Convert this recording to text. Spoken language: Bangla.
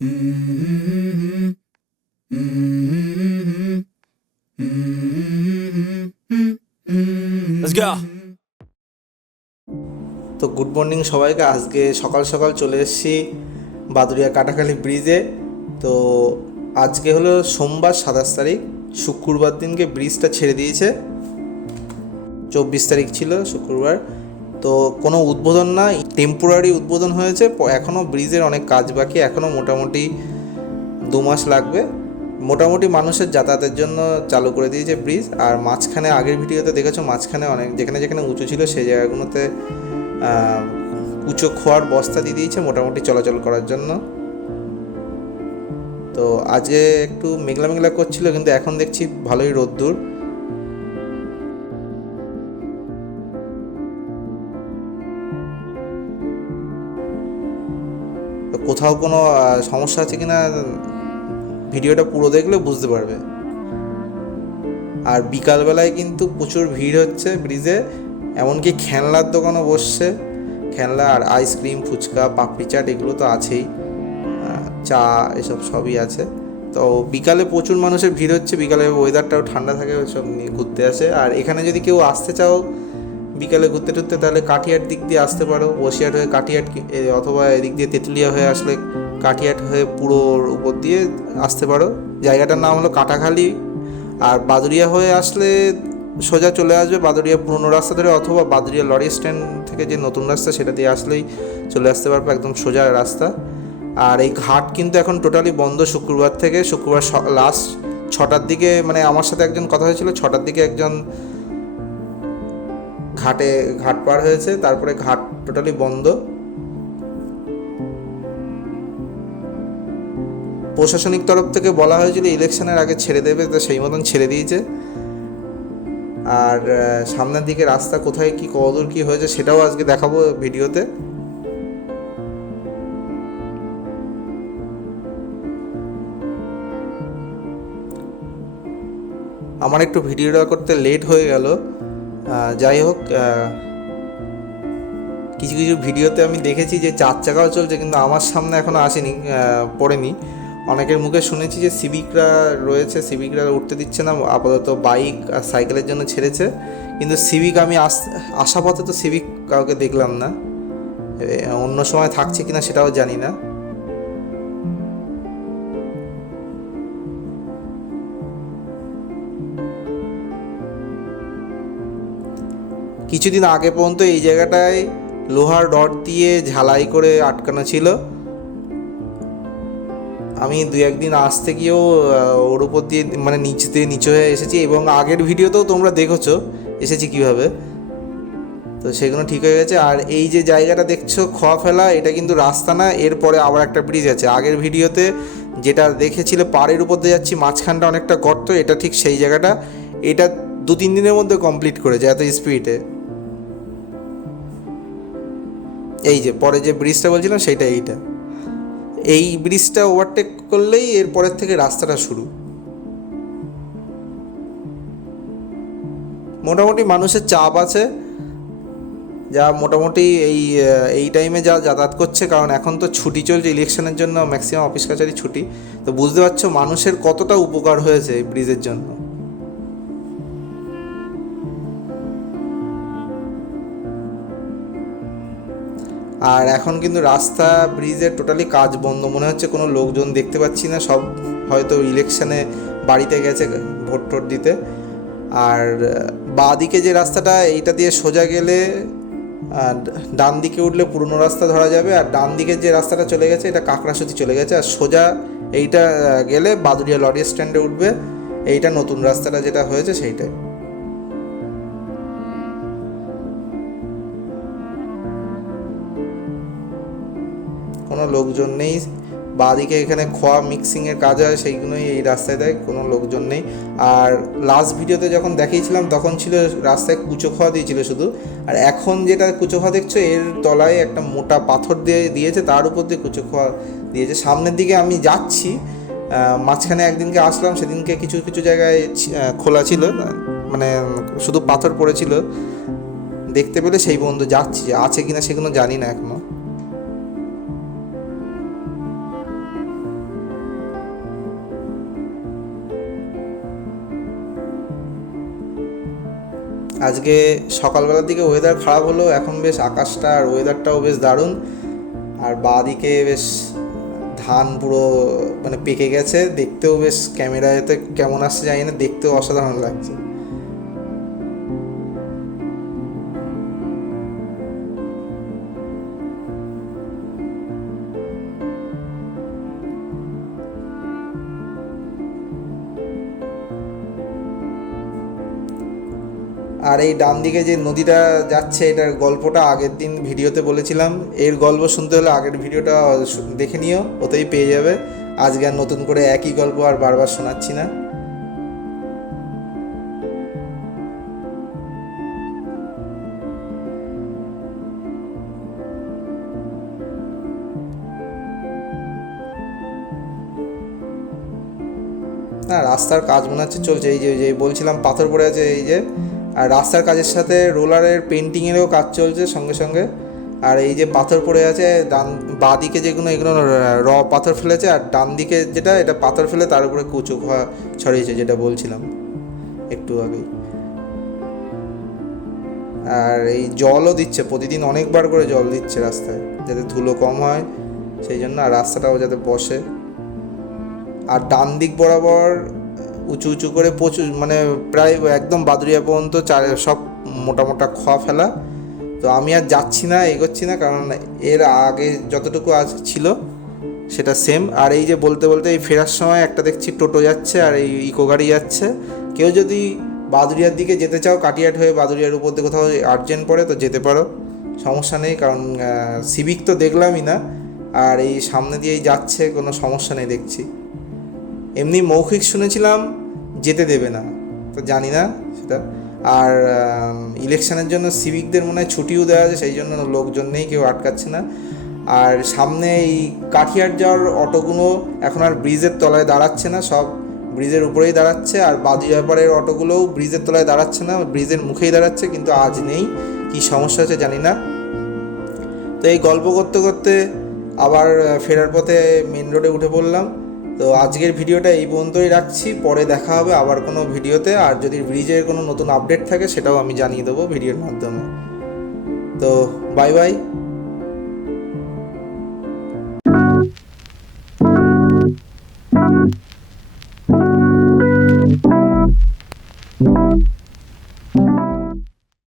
Let's go. তো গুড মর্নিং সবাইকে। আজকে সকাল সকাল চলে এসেছি বাদুড়িয়া কাটাখালি ব্রিজে। তো আজকে হলো সোমবার 27 তারিখ, শুক্রবার দিনকে ব্রিজটা ছেড়ে দিয়েছে। 24 তারিখ ছিল শুক্রবার। তো কোনো উদ্বোধন না, টেম্পোরারি উদ্বোধন হয়েছে। এখনও ব্রিজের অনেক কাজ বাকি, এখনও মোটামুটি 2 মাস লাগবে। মোটামুটি মানুষের যাতায়াতের জন্য চালু করে দিয়েছে ব্রিজ। আর মাঝখানে আগের ভিডিওতে দেখেছো, মাঝখানে অনেক যেখানে যেখানে উঁচু ছিল সেই জায়গাগুলোতে কুচো খোয়ার বস্তা দিয়ে দিয়েছে মোটামুটি চলাচল করার জন্য। তো আজকে একটু মেঘলা মেঘলা করছিল, কিন্তু এখন দেখছি ভালোই রোদ্দুর। তো কোথাও কোনো সমস্যা আছে কিনা ভিডিওটা পুরো দেখলে বুঝতে পারবে। আর বিকালবেলায় কিন্তু প্রচুর ভিড় হচ্ছে ব্রিজে, এমনকি খেলনার দোকানও বসছে। খেলনা আর আইসক্রিম, ফুচকা, পাপড়ি চাট এগুলো তো আছেই, চা এসব সবই আছে। তো বিকালে প্রচুর মানুষের ভিড় হচ্ছে। বিকালে ওয়েদারটাও ঠান্ডা থাকে, সব নিয়ে ঘুরতে আসে। আর এখানে যদি কেউ আসতে চাও বিকালে ঘুরতে টুরতে, তাহলে কাঠিয়াট দিক দিয়ে আসতে পারো। বসিরহাট হয়ে কাঠিয়াট, অথবা এদিক দিয়ে তেঁতুলিয়া হয়ে আসলে কাঠিয়াট হয়ে পুরোর উপর দিয়ে আসতে পারো। জায়গাটার নাম হলো কাটাখালি। আর বাদুড়িয়া হয়ে আসলে সোজা চলে আসবে বাদুড়িয়া পুরনো রাস্তা ধরে, অথবা বাদুড়িয়া লরি স্ট্যান্ড থেকে যে নতুন রাস্তা সেটা দিয়ে আসলেই চলে আসতে পারবে, একদম সোজা রাস্তা। আর এই ঘাট কিন্তু এখন টোটালি বন্ধ শুক্রবার থেকে। শুক্রবার লাস্ট 6টার দিকে, মানে আমার সাথে একজন কথা হয়েছিল, 6টার দিকে একজন ঘাট পার হয়েছে, তারপরে ঘাট টোটালি বন্ধ। প্রশাসনিক তরফ থেকে বলা হয়েছিল ইলেকশনের আগে ছেড়ে দেবে, তো সেই মতন ছেড়ে দিয়েছে। আর সামনের দিকে রাস্তা কোথায় কি কতদূর কি হয়েছে সেটাও আজকে দেখাবো ভিডিওতে। আমার একটু ভিডিওটা করতে লেট হয়ে গেল। যাই হোক, কিছু কিছু ভিডিওতে আমি দেখেছি যে 4 চাকাও চলছে, কিন্তু আমার সামনে এখনও আসেনি, পড়েনি। অনেকের মুখে শুনেছি যে সিভিকরা রয়েছে, সিভিকরা উঠতে দিচ্ছে না, আপাতত বাইক আর সাইকেলের জন্য ছেড়েছে। কিন্তু সিভিক আমি আসা পথে তো সিভিক কাউকে দেখলাম না। অন্য সময় থাকছে কিনা সেটাও জানি না। কিছুদিন আগে পর্যন্ত এই জায়গাটায় লোহার রড দিয়ে ঝালাই করে আটকানো ছিল। আমি 2-1 দিন আসতে গিয়েও ওর উপর দিয়ে, মানে নিচ দিয়ে নিচু হয়ে এসেছি, এবং আগের ভিডিওতেও তোমরা দেখেছো এসেছি কীভাবে। তো সেগুলো ঠিক হয়ে গেছে। আর এই যে জায়গাটা দেখছো খোয়া ফেলা, এটা কিন্তু রাস্তা না, এরপরে আবার একটা ব্রিজ আছে। আগের ভিডিওতে যেটা দেখেছিলে পাড়ের উপর দিয়ে যাচ্ছি, মাঝখানটা অনেকটা গর্ত, এটা ঠিক সেই জায়গাটা। এটা 2-3 দিনের মধ্যে কমপ্লিট করেছে, এত স্পিডে। এই যে পরে যে ব্রিজটা বলছিলাম সেইটা, এই ব্রিজটা ওভারটেক করলেই এরপরের থেকে রাস্তাটা শুরু। মোটামুটি মানুষের চাপ আছে, যা মোটামুটি এই টাইমে যা যাতায়াত করছে, কারণ এখন তো ছুটি চলছে ইলেকশনের জন্য, ম্যাক্সিমাম অফিস কাছারি ছুটি। তো বুঝতে পারছো মানুষের কতটা উপকার হয়েছে এই ব্রিজের জন্য। আর এখন কিন্তু রাস্তা ব্রিজের টোটালি কাজ বন্ধ, মনে হচ্ছে কোনো লোকজন দেখতে পাচ্ছি না, সব হয়তো ইলেকশনে বাড়িতে গেছে ভোট টোট দিতে। আর বাঁ দিকে যে রাস্তাটা, এইটা দিয়ে সোজা গেলে ডান দিকে উঠলে পুরনো রাস্তা ধরা যাবে। আর ডান দিকের যে রাস্তাটা চলে গেছে এটা কাকড়াসতি চলে গেছে। আর সোজা এইটা গেলে বাদুড়িয়া লরি স্ট্যান্ডে উঠবে। এইটা নতুন রাস্তাটা যেটা হয়েছে সেইটাই। কোনো লোকজন নেই। বাঁদিকে এখানে খোয়া মিক্সিংয়ের কাজ হয়, সেইগুলোই এই রাস্তায় দেয়, কোনো লোকজন নেই। আর লাস্ট ভিডিওতে যখন দেখিয়েছিলাম তখন ছিল রাস্তায় কুচো খোয়া দিয়েছিল শুধু। আর এখন যেটা কুচো খোয়া দেখছো, এর তলায় একটা মোটা পাথর দিয়েছে, তার উপর দিয়ে কুচো খোয়া দিয়েছে। সামনের দিকে আমি যাচ্ছি, মাঝখানে একদিনকে আসলাম, সেদিনকে কিছু কিছু জায়গায় খোলা ছিল, মানে শুধু পাথর পড়েছিল দেখতে পেলে। সেই পর্যন্ত যাচ্ছি, আছে কিনা সেগুলো জানি না এখনো। আজকে সকালবেলার দিকে ওয়েদার খারাপ হলো, এখন বেশ আকাশটা আর ওয়েদারটাও বেশ দারুণ। আর বাঁদিকে বেশ ধান পুরো মানে পেকে গেছে, দেখতেও বেশ ক্যামেরাতে কেমন আসছে জানি না, দেখতেও অসাধারণ লাগছে। আর এই ডান দিকে যে নদীটা যাচ্ছে, এটার গল্পটা আগের দিন ভিডিওতে বলেছিলাম। এর গল্প শুনতে হলে আগের ভিডিওটা দেখে নিও, ওতেই পেয়ে যাবে। আজকে আর নতুন করে একই গল্প আর বারবার শোনাচ্ছি না। না, রাস্তার কাজ মনে হচ্ছে চলছে। এই যে বলছিলাম পাথর পড়ে আছে, এই যে। আর রাস্তার কাজের সাথে রোলারের পেন্টিংয়েরও কাজ চলছে সঙ্গে সঙ্গে। আর এই যে পাথর পড়ে আছে, বাঁ দিকে যেগুলো এগুলো পাথর ফেলেছে, আর ডান দিকে যেটা এটা পাথর ফেলে তার উপরে কুচো ছড়িয়েছে, যেটা বলছিলাম একটু আগেই। আর এই জলও দিচ্ছে, প্রতিদিন অনেকবার করে জল দিচ্ছে রাস্তায়, যাতে ধুলো কম হয় সেই জন্য, আর রাস্তাটাও যাতে বসে। আর ডান দিক বরাবর উঁচু উঁচু করে প্রচুর, মানে প্রায় একদম বাদুরিয়া পর্যন্ত সব মোটা মোটা খোয়া ফেলা। তো আমি আর যাচ্ছি না, এগোচ্ছি না, কারণ এর আগে যতটুকু আজ ছিল সেটা সেম। আর এই যে বলতে বলতে এই ফেরার সময় একটা দেখছি টোটো যাচ্ছে আর এই ইকো গাড়ি যাচ্ছে। কেউ যদি বাদুরিয়ার দিকে যেতে চাও, কাটিয়াট হয়ে বাদুরিয়ার উপর দিয়ে কোথাও আর্জেন্ট পড়ে তো যেতে পারো, সমস্যা নেই। কারণ সিভিক তো দেখলামই না, আর এই সামনে দিয়েই যাচ্ছে, কোনো সমস্যা নেই দেখছি। এমনি মৌখিক শুনেছিলাম যেতে দেবে না, তো জানি না সেটা। আর ইলেকশনের জন্য সিভিকদের মনে হয় ছুটিও দেওয়া আছে, সেই জন্য লোকজন নেই, কেউ আটকাচ্ছে না। আর সামনে এই কাঠিয়ার যাওয়ার অটোগুলো এখন আর ব্রিজের তলায় দাঁড়াচ্ছে না, সব ব্রিজের উপরেই দাঁড়াচ্ছে। আর বাদুরিয়াপাড়ের অটোগুলোও ব্রিজের তলায় দাঁড়াচ্ছে না, ব্রিজের মুখেই দাঁড়াচ্ছে, কিন্তু আজ নেই, কী সমস্যা আছে জানি না। তো এই গল্প করতে করতে আবার ফেরার পথে মেন রোডে উঠে পড়লাম। তো আজকের ভিডিওটা এই পর্যন্তই রাখছি, পরে দেখা হবে আবার কোনো ভিডিওতে। আর যদি ব্রিজের কোনো নতুন আপডেট থাকে সেটাও আমি জানিয়ে দেবো ভিডিওর মাধ্যমে। তো বাই বাই।